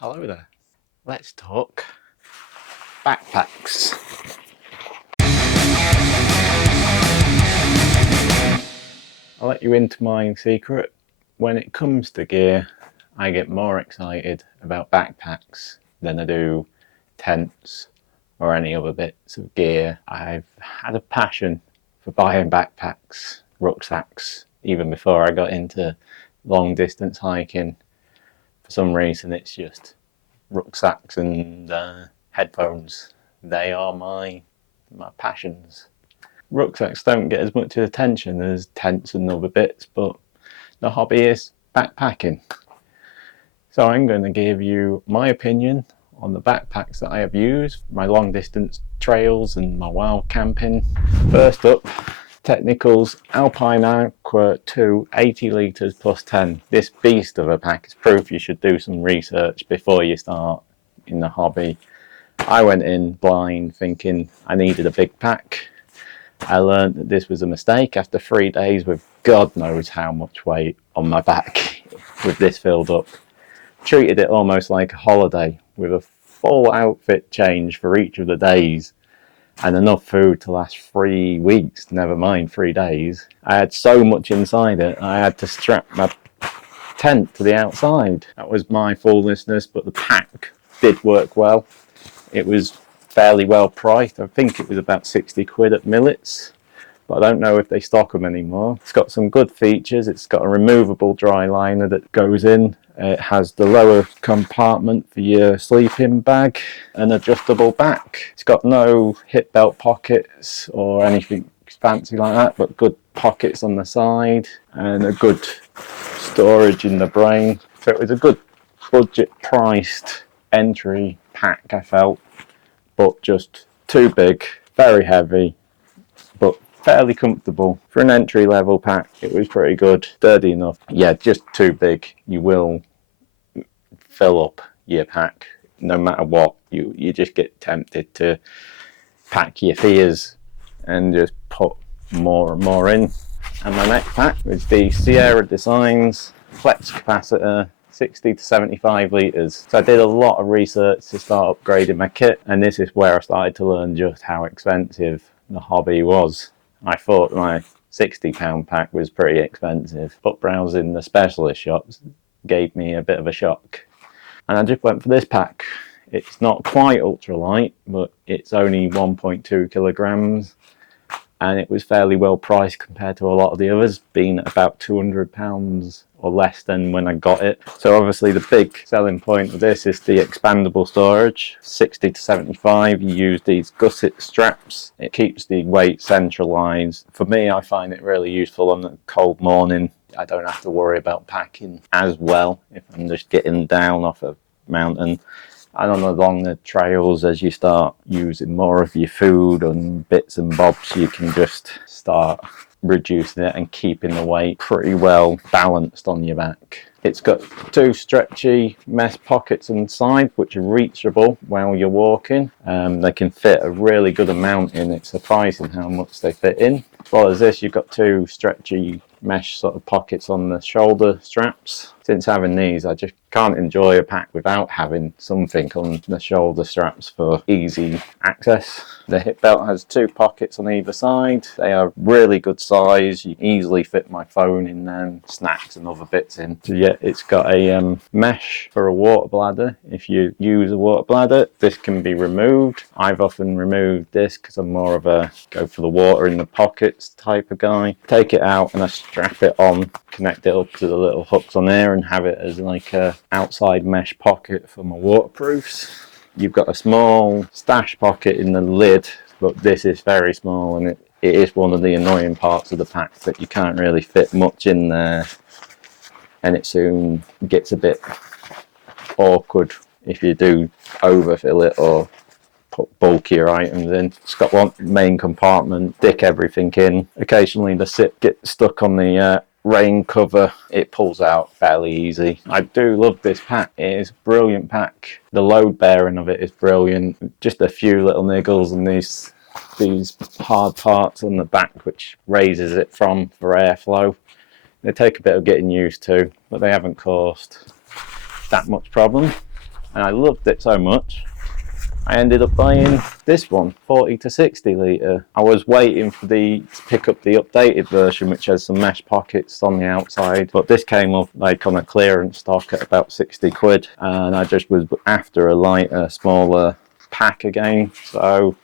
Hello there. Let's talk backpacks. I'll let you into my secret. When it comes to gear, I get more excited about backpacks than I do tents or any other bits of gear. I've had a passion for buying backpacks, rucksacks, even before I got into long distance hiking. For some reason, it's just rucksacks and headphones. They are my passions. Rucksacks don't get as much attention as tents and other bits, but the hobby is backpacking. So I'm going to give you my opinion on the backpacks that I have used, my long distance trails and my wild camping. First up, Technical's Alpine Aqua 2 80 litres plus 10. This beast of a pack is proof you should do some research before you start in the hobby. I went in blind thinking I needed a big pack. I learned that this was a mistake after 3 days with God knows how much weight on my back with this filled up. Treated it almost like a holiday with a full outfit change for each of the days and enough food to last 3 weeks, never mind 3 days. I had so much inside it, I had to strap my tent to the outside. That was my foolishness, but the pack did work well. It was fairly well priced. I think it was about 60 quid at Millets, but I don't know if they stock them anymore. It's got some good features. It's got a removable dry liner that goes in. It has the lower compartment for your sleeping bag, an adjustable back. It's got no hip belt pockets or anything fancy like that, but good pockets on the side and a good storage in the brain. So it was a good budget priced entry pack, I felt, but just too big, very heavy, but fairly comfortable. For an entry level pack, it was pretty good, sturdy enough. Yeah, just too big. You will fill up your pack no matter what. You just get tempted to pack your fears and just put more and more in. And my next pack was the Sierra Designs Flex Capacitor 60 to 75 litres. So I did a lot of research to start upgrading my kit, and this is where I started to learn just how expensive the hobby was. I thought my £60 pack was pretty expensive, but browsing the specialist shops gave me a bit of a shock. And I just went for this pack. It's not quite ultralight, but it's only 1.2 kilograms. And it was fairly well priced compared to a lot of the others, being about £200 or less than when I got it. So obviously the big selling point of this is the expandable storage. 60 to 75, you use these gusset straps. It keeps the weight centralised. For me, I find it really useful on a cold morning. I don't have to worry about packing as well if I'm just getting down off a mountain. And along the trails, as you start using more of your food and bits and bobs, you can just start reducing it and keeping the weight pretty well balanced on your back. It's got 2 stretchy mesh pockets inside which are reachable while you're walking. They can fit a really good amount in. It's surprising how much they fit in. As well as this, you've got 2 stretchy mesh sort of pockets on the shoulder straps. Since having these, I just can't enjoy a pack without having something on the shoulder straps for easy access. The hip belt has 2 pockets on either side. They are really good size. You can easily fit my phone in them, snacks and other bits in. So yeah, it's got a mesh for a water bladder. If you use a water bladder, this can be removed. I've often removed this because I'm more of a go for the water in the pockets type of guy. Take it out and I strap it on, connect it up to the little hooks on there and have it as like a outside mesh pocket for my waterproofs. You've got a small stash pocket in the lid, but this is very small and it is one of the annoying parts of the pack that you can't really fit much in there, and it soon gets a bit awkward if you do overfill it or put bulkier items in. It's got one main compartment, stick everything in. Occasionally the zip gets stuck on the rain cover. It pulls out fairly easy. I do love this pack. It is a brilliant pack. The load bearing of it is brilliant. Just a few little niggles and these hard parts on the back which raises it for airflow. They take a bit of getting used to, but they haven't caused that much problem. and I loved it so much I ended up buying this one, 40 to 60 litre. I was waiting for to pick up the updated version, which has some mesh pockets on the outside, but this came up like on a clearance stock at about 60 quid, and I just was after a lighter, smaller pack again, so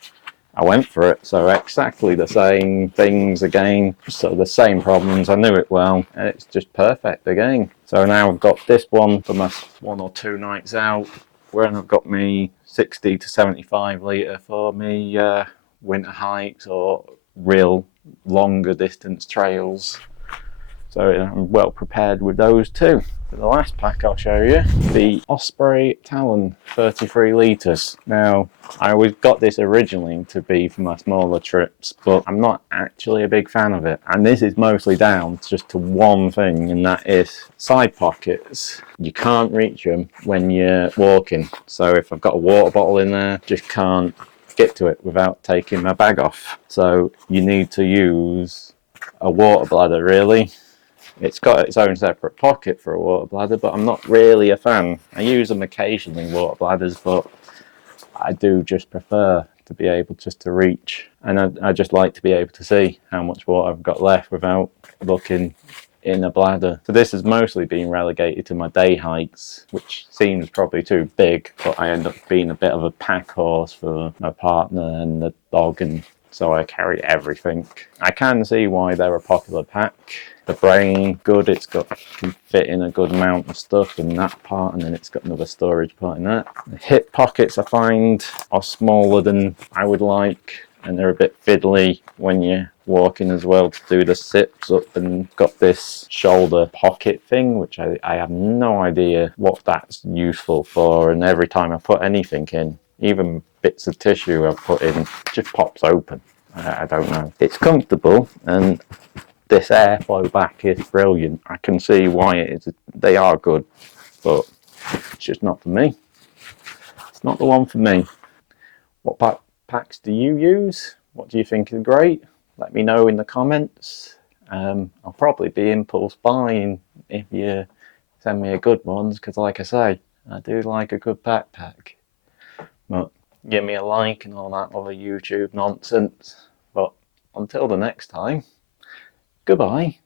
I went for it. So exactly the same things again, so the same problems, I knew it well, and it's just perfect again. So now I've got this one for my 1 or 2 nights out, where I've got me 60 to 75 litre for me winter hikes or real longer distance trails. So I'm well prepared with those too. For the last pack I'll show you, the Osprey Talon 33 litres. Now, I always got this originally to be for my smaller trips, but I'm not actually a big fan of it. And this is mostly down just to one thing, and that is side pockets. You can't reach them when you're walking. So if I've got a water bottle in there, just can't get to it without taking my bag off. So you need to use a water bladder really. It's got its own separate pocket for a water bladder, but I'm not really a fan. I use them occasionally, water bladders, but I do just prefer to be able just to reach. And I just like to be able to see how much water I've got left without looking in a bladder. So this has mostly been relegated to my day hikes, which seems probably too big, but I end up being a bit of a pack horse for my partner and the dog, and so I carry everything. I can see why they're a popular pack. The brain, good, can fit in a good amount of stuff in that part, and then it's got another storage part in that. The hip pockets I find are smaller than I would like, and they're a bit fiddly when you're walking as well to do the sips up, and got this shoulder pocket thing, which I have no idea what that's useful for, and every time I put anything in, even bits of tissue I've put in, it just pops open. I don't know. It's comfortable, and this airflow back is brilliant. I can see why it is. They are good, but it's just not for me. It's not the one for me. What backpacks do you use? What do you think is great? Let me know in the comments. I'll probably be impulse buying if you send me a good ones, because like I say, I do like a good backpack. But give me a like and all that other YouTube nonsense. But until the next time, goodbye.